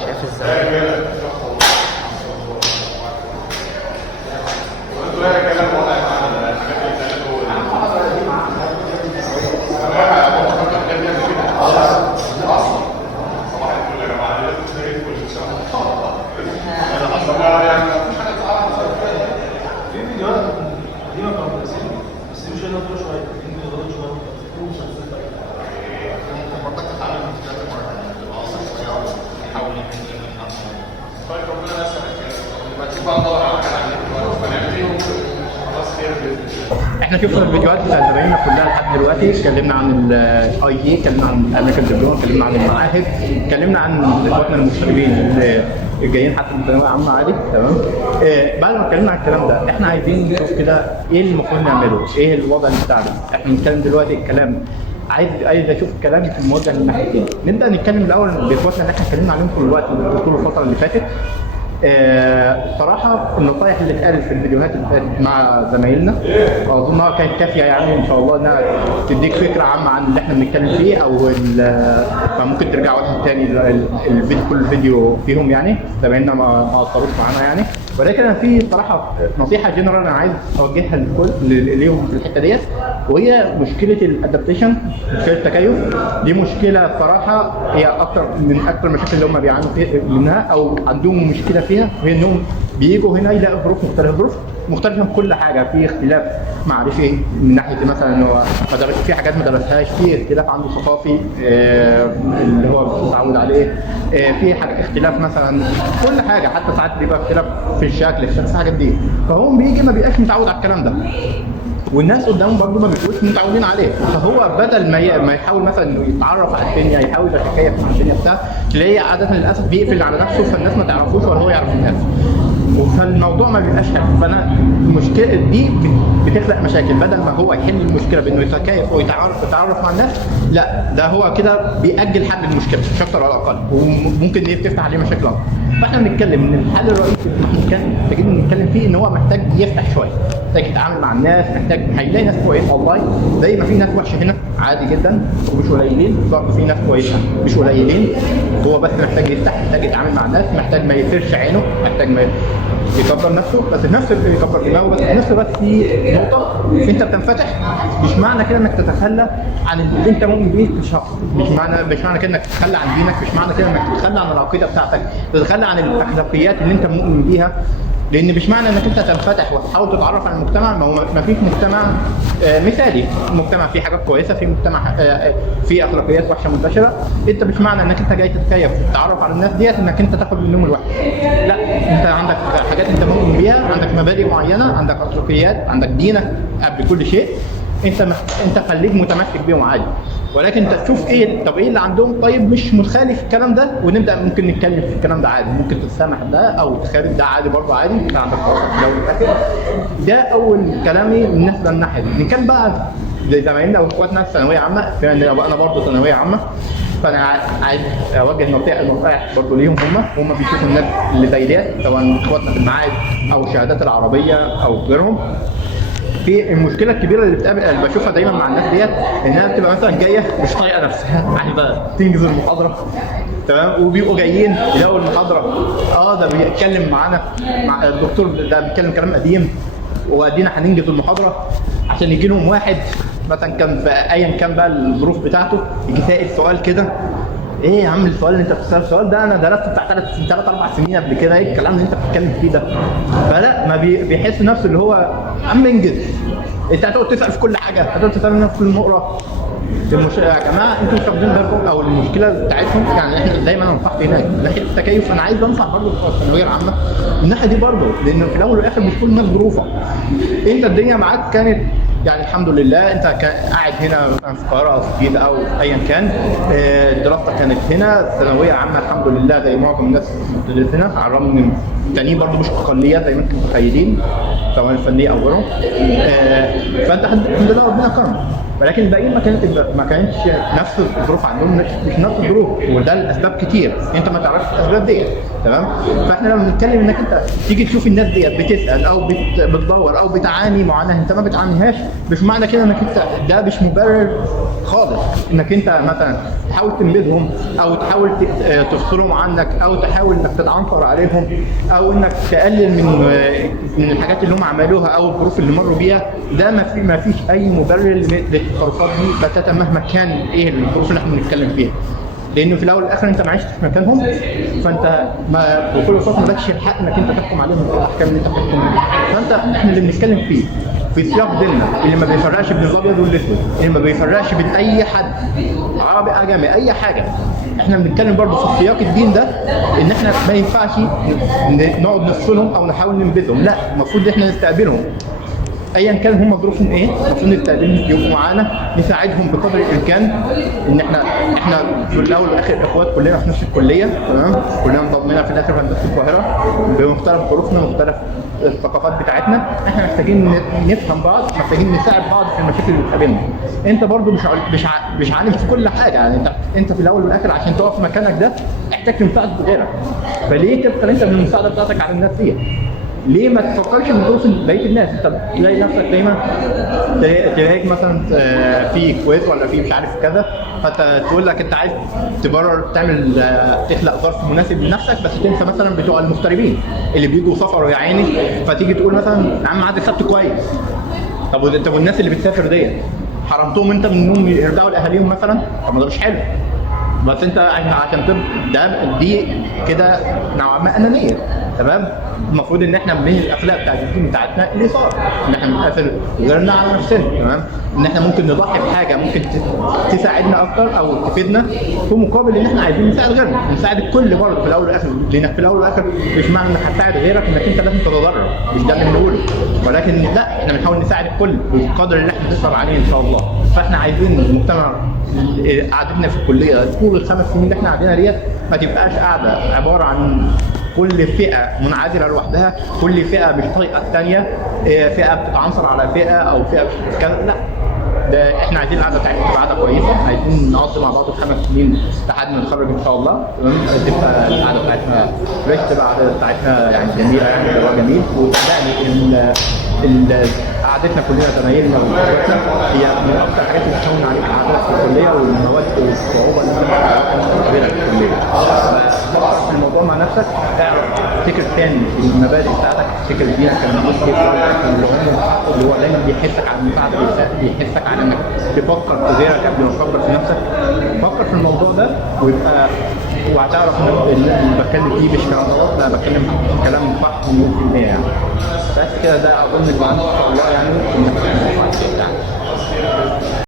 شايف ازاي؟ احنا شفنا الفيديوهات بتاعت زمايلنا كلها لحد دلوقتي، اتكلمنا عن الاي تي، اتكلمنا عن الامريكان دبلومه، اتكلمنا عن المعاهد، اتكلمنا عن اخواتنا المغتربين اللي جايين حتى من ثانويه عامه عادي. تمام. بعد ما اتكلمنا عن الكلام ده احنا عايزين نشوف كده ايه اللي المفروض نعمله، ايه الوضع المستعجل. احنا بنتكلم دلوقتي الكلام عايز اشوف الكلام في موجه للناحيتين. نبدا نتكلم الاول باخواتنا اللي احنا اتكلمنا عليهم طول الوقت طول الفتره اللي فاتت. صراحه النصائح اللي اتقالت في الفيديوهات اللي فاتت مع زمايلنا اظنها كانت كافيه، يعني ان شاء الله انها تديك فكره عامه عن اللي احنا بنتكلم فيه، او فممكن ترجع وقت تاني الفيديو كل فيديو فيهم، يعني زمايلنا ما قصروش معانا يعني. ولكن انا في صراحه نصيحه جنرال انا عايز اوجهها ليهم في الحته ديت، وهي مشكله الادابتيشن، مشكله التكيف. دي مشكله صراحه هي اكتر من اكتر المشاكل اللي هم بيعانوا منها او عندهم مشكله فيها، وهي انهم بيجوا هنا يلاقوا ظروف مختلفه، ظروف مختلفه في كل حاجه، في اختلاف معرفي من ناحيه مثلا انه في حاجات ما درسهاش، في اختلاف عنده ثقافي اللي هو متعود عليه، في حاجه اختلاف مثلا كل حاجه، حتى ساعات بيبقى اختلاف في الشكل، اختلاف في الحاجات دي، فهو بيجي ما بيبقاش متعود على الكلام ده، والناس قدامه برضه ما بيبقوش متعودين عليه، فهو بدل ما يحاول مثلا انه يتعرف على الدنيا، يحاول يتكيف مع الدنيا بتاعه، تلاقيه عاده للاسف بيقفل على نفسه، فالناس ما تعرفوش ولا هو يعرف الناس، فالموضوع ما بيبقاش حلو. فانا المشكله دي بتخلق مشاكل، بدل ما هو يحل المشكله بانه يتكيف ويتعرف مع الناس، لا ده هو كده بيأجل حل المشكله مش اكتر ولا اقل، وممكن تفتح عليه مشاكل اكتر. فاحنا بنتكلم ان الحل الرئيسي اللي احنا محتاجين نتكلم فيه ان هو محتاج يفتح شويه، محتاج يتعامل مع الناس، محتاج هيلاقي ناس كويسه اونلاين زي ما في ناس وحشه هنا عادي جدا ومش قليلين، برضه في ناس كويسه مش قليلين، هو بس محتاج يفتح، محتاج يتعامل مع الناس، محتاج ما يثيرش عينه، محتاج ما يكبر نفسه، بس في نفس الوقت يكبر دماغه، بس في نفس الوقت في نقطه انت بتنفتح، مش معنى كده انك تتخلى عن اللي انت مؤمن بيه كشخص، مش معنى كده انك تتخلى عن دينك، مش معنى كده انك تتخلى عن العقيده بتاعتك، تتخلى عن الاخلاقيات اللي انت مؤمن بيها، لان مش معنى انك انت تنفتح وتحاول تتعرف على المجتمع، ما هو ما فيش مجتمع مثالي، مجتمع فيه حاجات كويسه، في مجتمع فيه اخلاقيات وحشه منتشره، انت مش معنى انك انت جاي تتكيف وتتعرف على الناس ديت انك انت تاخد منهم الوحش، لا انت عندك حاجات انت مؤمن بيها، عندك مبادئ معينه، عندك اخلاقيات، عندك دينك قبل كل شيء، انت خليك متمسك بيهم عادي، ولكن انت تشوف ايه، طب ايه اللي عندهم طيب مش مخالف الكلام ده، ونبدا ممكن نتكلم في الكلام ده عادي، ممكن تتسامح ده او تخالف ده عادي برضه عادي، انت عندك ده اول كلامي بالنسبه للناحيه دي. نتكلم بقى زي زمايلنا واخواتنا في ثانويه عامه، لان انا برضه ثانويه عامه، فانا عايز اوجه نصائح برضه ليهم، هم بيشوفوا الناس اللي زي ديت، سواء اخواتنا في المعاهد او الشهادات العربيه او غيرهم. في المشكله الكبيره اللي اللي بشوفها دايما مع الناس ديت، انها بتبقى مثلا جايه مش طايقه نفسها، عايزه تنجز المحاضره، تمام، وبيبقوا جايين يلاقوا المحاضره ده بيتكلم معانا، مع الدكتور ده بيتكلم كلام قديم، وادينا هننجز المحاضره، عشان يجي لهم واحد مثلا كان في ايا كان بقى الظروف بتاعته، يجي سائل سؤال كده، ايه يا عم السؤال اللي انت بتسال، السؤال ده انا درسته بتاع 3 4 سنين قبل كده، ايه الكلام اللي انت بتتكلم فيه ده؟ فلا ما بيحس نفسه اللي هو عم انجز، انت هتقعد تسال في كل حاجه، هتقعد تسال في كل نقره. يا جماعه انتوا مش واخدين بالكم، او المشكله بتاعتهم، يعني احنا دايما انا نصحت هناك من ناحيه التكيف، انا عايز انصح برضه في الثانويه العامه الناحيه دي برضه، لان في الاول والاخر مش كل الناس ظروفها، انت الدنيا معاك كانت يعني الحمد لله، انت قاعد هنا مثلا في القاهره او في الجيزه او ايا كان، دراستك كانت هنا، ثانويه عامه الحمد لله زي معظم الناس بتدرس هنا، على الرغم ان التانيين برضه مش اقليات زي ما انتم متخيلين، سواء الفنيه او غيرهم. فانت الحمد لله ربنا كرم، ولكن الباقيين ما كانتش نفس الظروف عندهم، مش نفس الظروف، وده الاسباب كتير انت ما تعرفش الاسباب ديت. تمام. فاحنا لما بنتكلم انك انت تيجي تشوف الناس ديت بتسال او بتدور او بتعاني معاناه انت ما بتعانيهاش، مش معنى كده انك انت ده مش مبرر خالص انك انت مثلا تحاول تنبذهم او تحاول تفصلهم عنك او تحاول انك تتعنفر عليهم او انك تقلل من الحاجات اللي هم عملوها او الظروف اللي مروا بيها. ده ما فيش اي مبرر للتصرفات دي بتاتا مهما كان ايه الظروف اللي احنا بنتكلم فيها، لانه في الاول والاخر انت ما عشتش في مكانهم، فانت بكل بساطه ما لكش الحق انك انت تحكم عليهم بالاحكام اللي انت بتحكم بيها. فانت احنا اللي بنتكلم فيه في سياق ديننا اللي ما بيفرقش بين الابيض والاسود، اللي ما بيفرقش بين اي حد عربي اعجمي اي حاجه. احنا بنتكلم برضه في سياق الدين ده ان احنا ما ينفعش نقعد نفصلهم او نحاول ننبذهم، لا المفروض احنا نستقبلهم ايا كان هم ظروفهم ايه، المفروض نستقبلهم يبقوا معانا، نساعدهم بقدر الامكان. ان احنا في الاول والاخر اخوات كلنا في نفس الكليه، تمام، كلنا منضمين في الاخر في هندسه القاهره بمختلف ظروفنا ومختلف الثقافات بتاعتنا. احنا محتاجين نفهم بعض، محتاجين نساعد بعض في المشاكل اللي بتقابلنا. انت برضو مش عالم في كل حاجه، يعني انت في الاول والاخر عشان تقف في مكانك ده احتاجت مساعده غيرك، فليه تبخل انت من المساعده بتاعتك على الناس دي؟ ليه ما تفكرش ان ظروف بقيه الناس؟ انت تلاقي نفسك دايما تلاقيك مثلا في كويز ولا في مش عارف كذا، فانت تقول لك انت عايز تبرر تخلق ظرف مناسب لنفسك، بس تنسى مثلا بتوع المغتربين اللي بيجوا سفروا يا عيني، فتيجي تقول مثلا يا عم عندك سبت كويس. طب والناس اللي بتسافر ديت حرمتهم انت من انهم يرجعوا لاهاليهم مثلا؟ طب ما ده مش حلو. بس انت عشان دي كده نوعا ما انانيه. تمام. المفروض ان احنا من الاخلاق بتاعت الدين بتاعتنا الايثار، ان احنا بنقاتل غيرنا على نفسنا. تمام. ان احنا ممكن نضحي بحاجه ممكن تساعدنا اكتر او تفيدنا في مقابل ان احنا عايزين نساعد غيرنا، نساعد الكل برضه في الاول والاخر، لانك في الاول والاخر مش معنى انك هتساعد غيرك انك انت لازم تتضرر، مش ده اللي بنقوله، ولكن لا احنا بنحاول نساعد الكل بالقدر اللي احنا نقدر عليه ان شاء الله. فاحنا عايزين المجتمع قعدتنا في الكليه طول الخمس سنين اللي احنا قاعدينها ديت ما تبقاش قاعده عباره عن كل فئه منعزله لوحدها، كل فئه مش طايقه الثانيه، فئه بتتعنصر على فئه او فئه كذا، لا. ده احنا عايزين القعده بتاعتنا تبقى قعده كويسه، عايزين نقضي مع بعض الخمس سنين لحد ما نتخرج ان شاء الله. تمام. تبقى القعده بتاعتنا فريش، تبقى القعده بتاعتنا يعني جميله، يعني تبقى جميل. وصدقني قعدتنا كلنا زمايلنا واخواتنا هي من اكثر الحاجات اللي بتهون عليك قعدات في الكليه والمواد والصعوبه اللي انت بتقابلها في الكليه. ففكر في الموضوع مع نفسك، اعرف افتكر تاني المبادئ بتاعتك، افتكر دينك المسلم اللي هو دايما بيحسك على المساعده، بيحسك على انك تفكر في غيرك قبل ما تفكر في نفسك. فكر في الموضوع ده وهتعرف ان اللي بتكلم فيه مش كلام غلط، لا بتكلم كلام صح 100% يعني. بس كده ده اظن ان شاء الله يعني